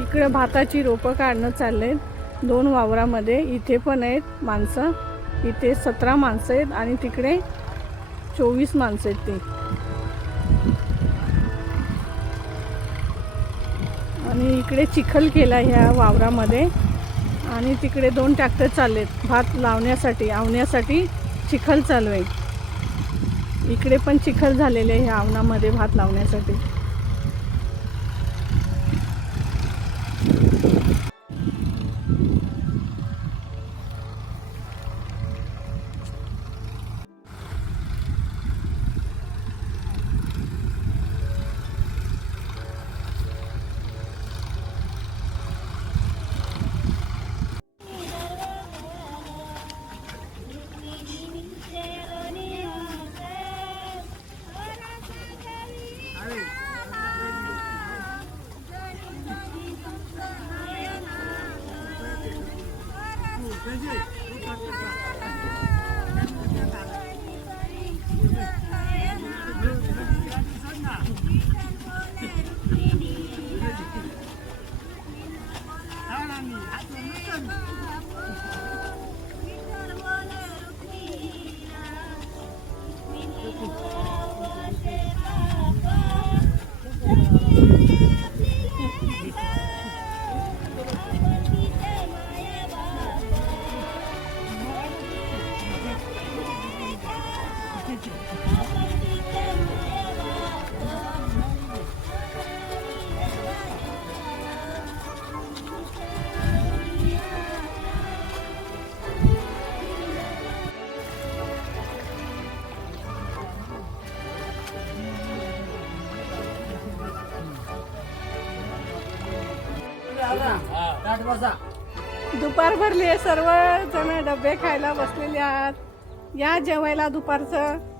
इकडे भाताची रोपं काढणं चाललेत 2 वावरामध्ये. इथे पण आहेत माणसं. इथे 17 माणसं आहेत आणि तिकडे 24 माणसं आहेत ते. आणि इकडे चिखल केला ह्या वावरामध्ये आणि तिकडे 2 ट्रॅक्टर चाललेत भात लावण्यासाठी आवण्यासाठी. चिखल चालू आहे. इकडे पण चिखल झालेले आहे ह्या आवनामध्ये भात लावण्यासाठी. दुपार भरली आहे. सर्व जण डबे खायला बसलेले आहात. या जेवायला दुपारचं.